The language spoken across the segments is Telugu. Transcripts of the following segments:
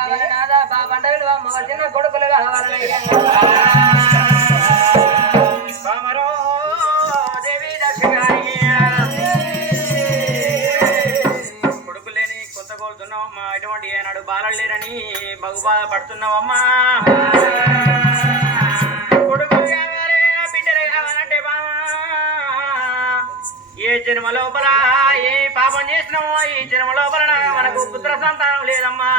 కావాలి నాదా చిన్న కొడుకులు కావాలి బామరో దేవి కొడుకు లేని కొత్త కోరుతున్నావమ్మా ఎటువంటి ఏనాడు బాలలు లేరని బగు బాధపడుతున్నావమ్మా కొడుకు బిడ్డలు కావాలంటే బావా ఏ జన్మ లోపల పాపం చేసినామో ఈ జన్మ లోపల మనకు పుత్ర సంతానం లేదమ్మా.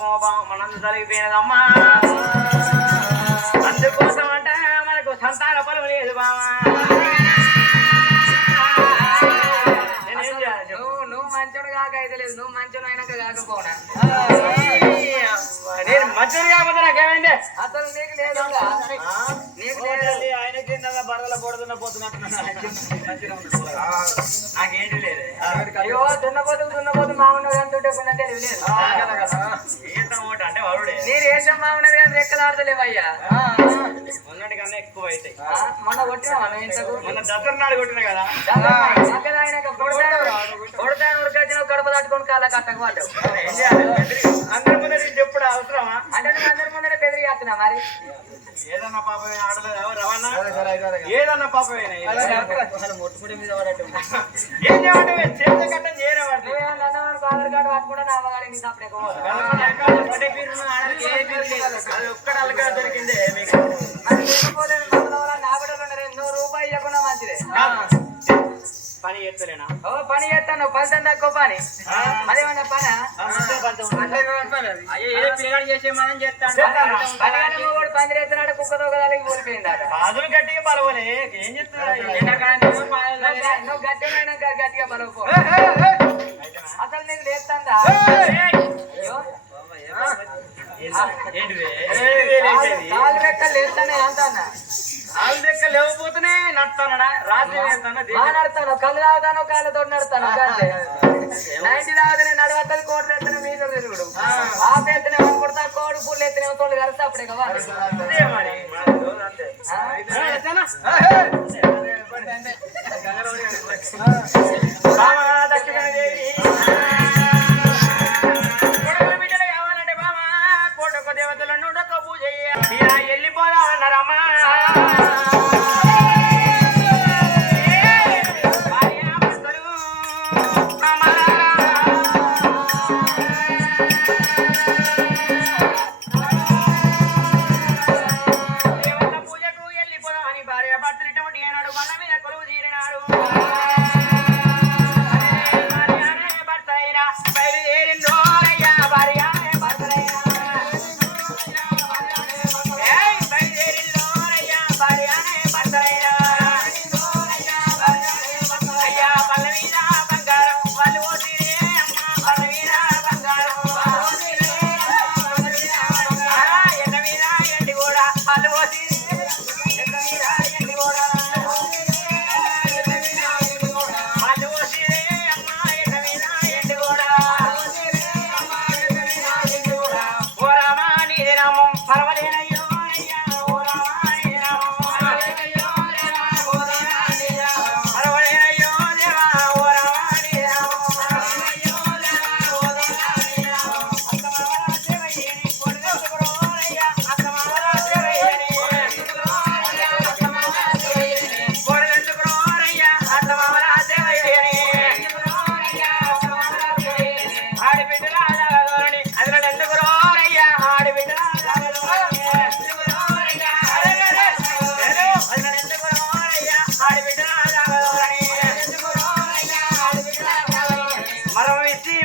పాపం మనందు జరిగిపోయినదమ్మా అందుకోసం అంటే మనకు సంతాన ఫలం లేదు చెప్పు? నువ్వు మంచోడు కాక అయితే లేదు. నువ్వు మంచోడు అయినాక కాకపోనా? నేను మంచిది కాకపోతే నాకేమైంది? అసలు నీకు లేదు నీకు లేదు. ఆయన కింద బరదల పొడుతున్న నాకేంటి లేదు. అయ్యో దున్నపోతు దున్నపోతు మామూలు అంటుంటే కొన్ని తెలివి లేదు. అంటే వాడుడే. నేను ఏసం మామూలు కానీ రెక్కలు ఆడతలేవయ్యా. మొన్నటి కన్నా ఎక్కువ ఆ, మొన్న ఇంతకు మొన్న దసరా నాడు కొట్టిన. కదా అక్కడ ఆయన కొడతాను కొడతాను ఉరికొచ్చిన కడప తట్టుకొని కాళ్ళ బెదిరి- అందరి ముందర నేను చెప్పుడు అవసరమా? అంటే అందరి ముందర బెదిరి చేస్తున్నా మరి? ఏదన్నా పాపమే ఆడలేదు. రవాణా? ఏదన్నా పాపమేనా ఏం చేయమంటే చేత కట్టం చేయనే వాడిని నువ్వేమన్నా అన్నవానికి ఆధార్ కార్డు పట్టుకుంటే నా అమ్మగారికి తప్పుడే పోవాలి. ఒకటే పని చేస్తలేనా ఓ పని చేస్తాను ఫలితం తక్కువ పని. అదేమన్నా పనా? అయ్యే ఏ పిల్లగాడు చేసే మనం చేస్తాను. పనిగానే మొగోడు పందిరి ఎత్తున్నాడు కుక్కతో కదాలకి ఊరిపోయిందట. పాదులు గట్టిగా పలవలే. ఏం గట్టిగా గట్టిగా అసలు నీకు లేస్తుందా? అయ్యో, కాలు లేకపోతేనే నడుతానడా రాత్రి నడతాను కళ్ళు తాగుతాను కాళ్ళతో నడతాను నైన్టీ తాగుతానే నడవత్తది కోట్లు ఎత్తనే మీద తిరుగుడు ఆ ఎత్తనే కొడతా కోడి పుల్లు ఎత్తనే తోడు కలిస్తే అప్పుడే కదా అంతే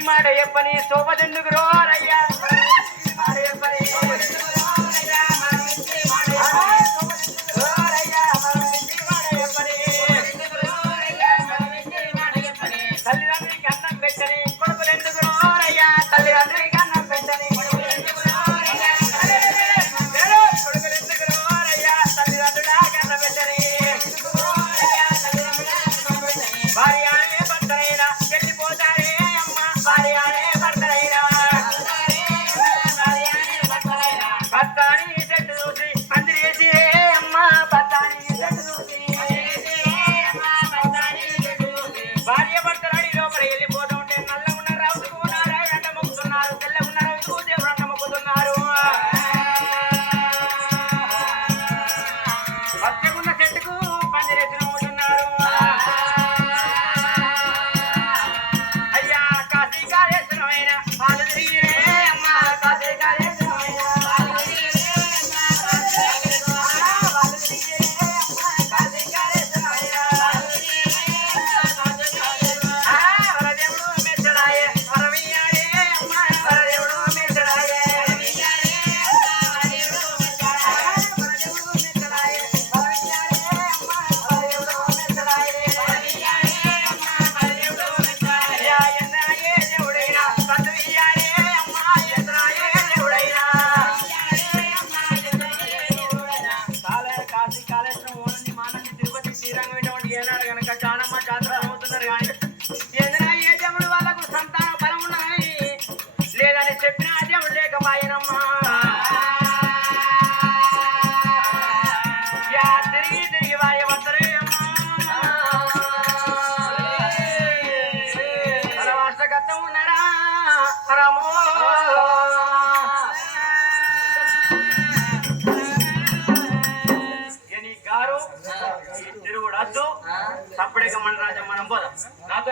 మాడయ్యప్పని మాట చెప్పని సోపదెందుకు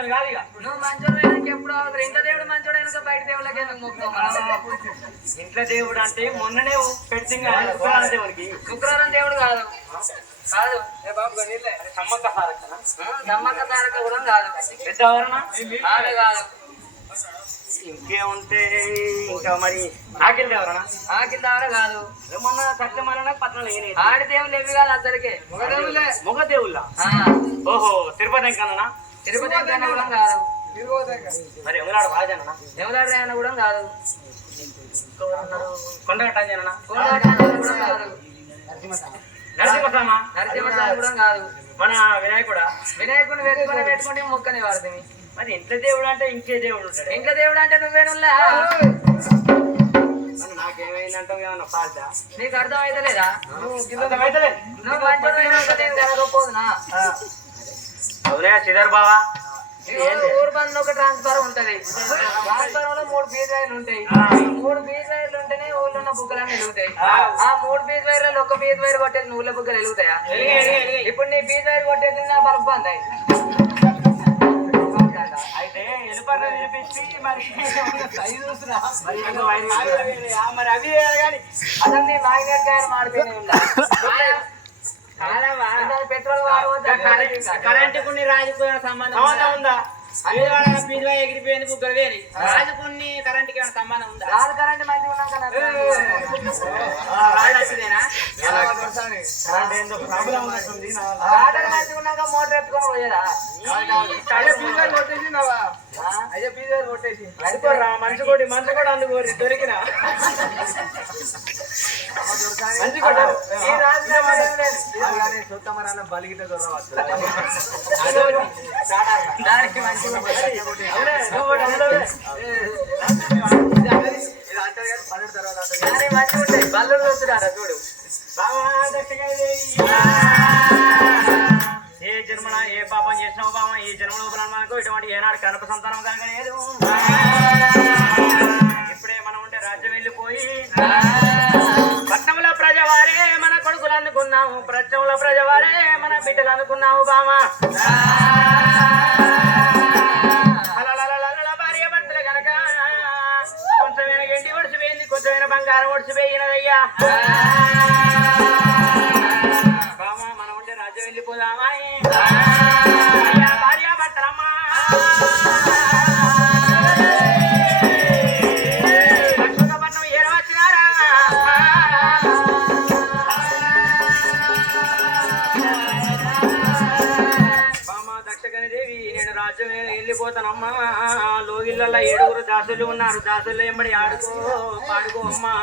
నాతో కాదు ఇక. నువ్వు మంచోడు అయినాక ఎప్పుడు అవసరం ఇంత దేవుడు మంచోడు అయినాక బయట దేవుళ్ళకి ఇంట్లో దేవుడు అంటే మొన్ననే పెడితే దేవునికి శుక్రవారం దేవుడు కాదు. కాదు. సమ్మక్క తారక కూడా కాదు. పెద్దవారనా? ఆమె కాదు. ఇంకేముంటే ఇంకా మరి నాకెళ్ళి ఎవరన్నా ఆకిల దార కాదు మొన్న సత్యమరణ పట్టణం నేనే ఆడి దేవుళ్ళు ఎవి కాదు అద్దరికే మొగ దేవుళ్ళ ఆ, ఓహో తిరుపతి ఎంకన్నా తిరుపతి వెంకన్న కూడా కాదు. మరి రాయన్న కూడా కాదు. కొండగట్టాజన కూడా కాదు. కూడా కాదు. మన వినాయకుడా? వినాయకుడిని పెట్టుకొని పెట్టుకుంటే మొక్కని వాడుతుంది మరి ఇంట్లో దేవుడు అంటే ఇంకే దేవుడు ఉంటాడు. ఇంట్లో దేవుడు అంటే నువ్వేనుల్లా మరి నాకేమైందంటే ఏమన్నా ఫాల్టా? నీకు అర్థం అయితే లేదా అయితే నువ్వు నేను కలగకపోదునా అవునే శ్రీధర్ బావా? ఊరు బంధు ఒక ట్రాన్స్ఫర్ ఉంటది. ట్రాన్స్ఫర్లో మూడు బీజ్ వైర్లు ఉంటాయి. మూడు బీజ్ వైర్లు ఉంటేనే ఊళ్ళో ఉన్న వెలుగుతాయి. ఆ. మూడు బీజ్ వైర్లలో ఒక బీజ్ వైర్ కొట్టేసి ఊళ్ళో బుగ్గలు వెలుగుతాయా? ఇప్పుడు నీ బీజ్ వైర్ కొట్టేసి నా బల్బ్ బంద్ అయ్యి అయితే ఎలుపర్ర వినిపించి మరి అవి కానీ అసలు నీ గాయలు మాడిపోయినాయి కరెంటు కొన్ని రాజుకున్న సంబంధం ఉందా? ఎగిరిపోయింది బుగ్గలు వేరి. రాజుకున్ని కరెంటుకి ఏమైనా సంబంధం ఉందా? రాదు కరెంట్ మంచిగా ఉన్నాక రాజు కరెంట్ మంచిగా ఉన్నాక మోటార్ ఎత్తుకొని పోయేదా? అందుకోరా మనిషి కొట్టి మనిషి కూడా అందుకోరి దొరికిన. మనిషి కొట్టారు ఈ రాజు లేదు దానికి మంచిగా ఉంటాయి బల్లుడు వస్తున్నారా చూడు. దక్షిణాదేవి. ఏ జన్మన ఏ పాపం చేసినావు పాపం ఈ జన్మ లోపల మనకు ఇటువంటి ఏనాడు కనప సంతానం కలగలేదు. ఇప్పుడే మనం ఉంటే రాజ్యం వెళ్ళిపోయి పట్నంలో ప్రజవారే మన కొడుకులు అందుకున్నాము ప్రజంలో ప్రజవారే మన బిడ్డలు అందుకున్నాము బామ. భార్య భర్తలు కనుక కొంచెమైన ఎండి ఒడిసిపోయింది కొంచెమైన బంగారం ఒడిసిపోయినదయ్యా. వెళ్ళిపోతానమ్మా లోగిళ్ళల్లో ఏడుగురు దాసులు ఉన్నారు దాసులు ఎంబడి ఆడుకో పాడుకో అమ్మా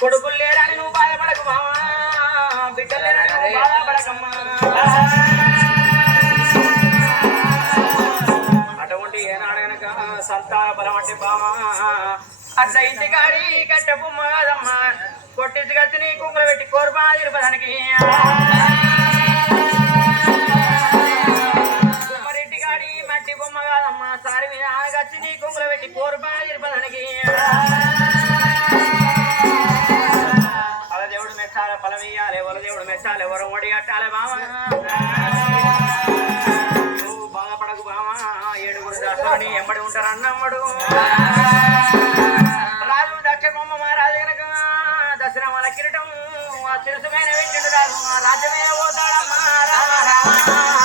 కొడుకులు లేరని నువ్వు బాధపడకు మామా బిడ్డలు బాధపడకమ్మా అటువంటి ఏనాడు సంతాన బలం అంటే బామా అట్లా ఇంటికాడి కట్టె బొమ్మ కాదమ్మా. కొట్టించి కత్తి నీ కుంకులు పెట్టి కోరుపా తిరుపదానికి కుమ్మరింటికాడి మట్టి బొమ్మ కాదమ్మా. సారి మీద గచ్చి నీ కుంకులు పెట్టి కోరుపా తిరుపదానికి మెచ్చాలి ఫలం ఇయ్యాలి ఎవరు దేవుడు మెచ్చాలి ఎవరు ఓడి కట్టాలి బామా నువ్వు బాధపడకు బామా ఏడుగురు దాసుని ఎంబడి ఉంటారు అన్నమ్మడు రాజు దక్ష బొమ్మ మహారాజు గనక దసరా మన కిరీటం ఆ చిరుసుమైన పెట్టిండు రాజు ఆ పోతాడమ్మా రామ రామ.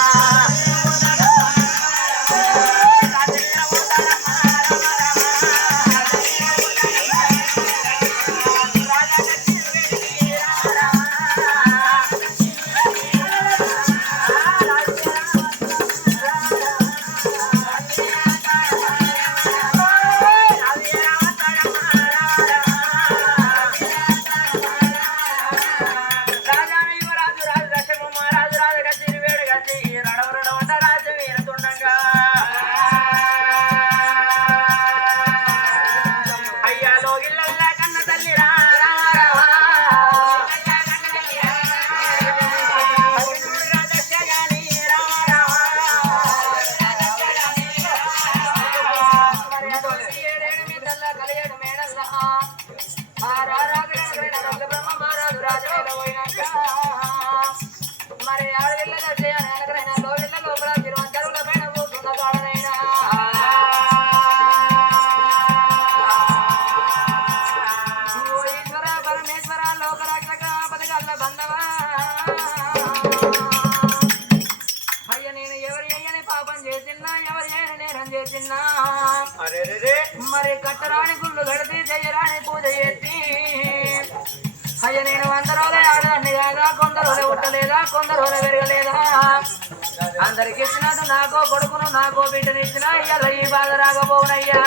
అందరికి ఇచ్చినాడు నాకో కొడుకును నాకో బిడ్డను ఇచ్చిన అయ్యా రయ్యి బాధ రాకపోవునయ్యా.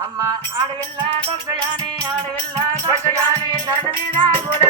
అమ్మ ఆడవిల్లా కొట్టగానే ఆడవిల్లా కొట్టగానే ధరణ మీద కూడా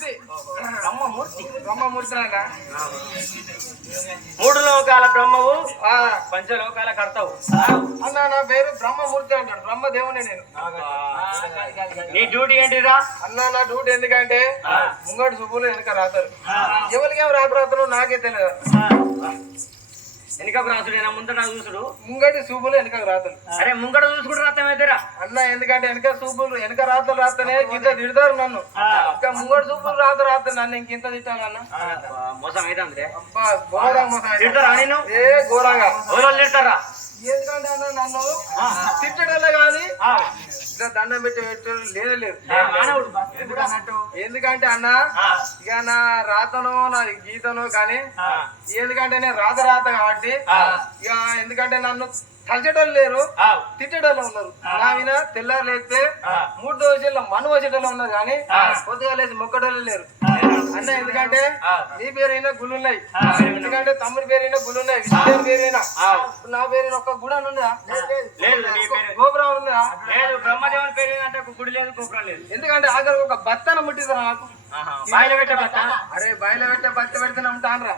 బ్రహ్మమూర్తి. బ్రహ్మమూర్తి మూడు లోకాల బ్రహ్మవు పంచలోకాల కర్తవు. అన్న నా పేరు బ్రహ్మమూర్తి అంటాడు. బ్రహ్మదేవుని నేను. నీ డ్యూటీ ఏంటిరా? అన్న నా డ్యూటీ ఎందుకంటే ముంగడు శుభులు వెనక రాతారు. ఎవరికేం రాత రాతలు నాకే తెలియదు. వెనుక రాసుడేనా ముందట చూసుడు. ముంగటి శుభులు వెనక రాతలు. అరే ముంగట చూసుకుంటూ రాత్రం అయితేరా అన్న ఎందుకంటే వెనక సూపులు వెనక రాతలు రాస్తేనే ఇంత తిడతారు నన్ను. ఇంకా ముంగడు సూపులు రాత రాత నన్ను ఇంకింత తిట్టాను అన్న. మోసం అయితే అబ్బా ఘోరంగా మోసం తిడతారా నేను ఏ ఘోరంగా. ఎవరు తిడతారా? ఎందుకంటే అన్న నన్ను తిట్టడలే దండం పెట్టి పెట్టడం లేదు లేదు. ఎందుకంటే అన్న ఇక నా రాతనో నా గీతనో కానీ ఎందుకంటే నేను రాత రాత కాబట్టి ఇక ఎందుకంటే నన్ను తలచేటోళ్ళు లేరు తిట్టేటోళ్ళు ఉన్నారు. నా మీద తెల్లారు లేస్తే మూడు దోశల్లో మను వచ్చేటోళ్ళు ఉన్నారు కానీ కొద్దిగా లేచి మొక్కటోళ్ళు లేరు. అన్న ఎందుకంటే నీ పేరైనా గుళ్ళున్నాయి. ఎందుకంటే తమ్ముడి పేరైనా గుళ్ళున్నాయి విష్ణు పేరైనా. నా పేరైనా ఒక్క గుడి అని ఉందా గోపురం ఉందా? లేదు బ్రహ్మదేవుని పేరు ఏంటంటే ఒక గుడి లేదు గోపురం లేదు. ఎందుకంటే ఆఖరికి ఒక బత్తన ముట్టింది నాకు. బాయిలో పెట్టే బట్ట అరే బయలు పెట్టే బత్త పెడితే ఉంటాను రా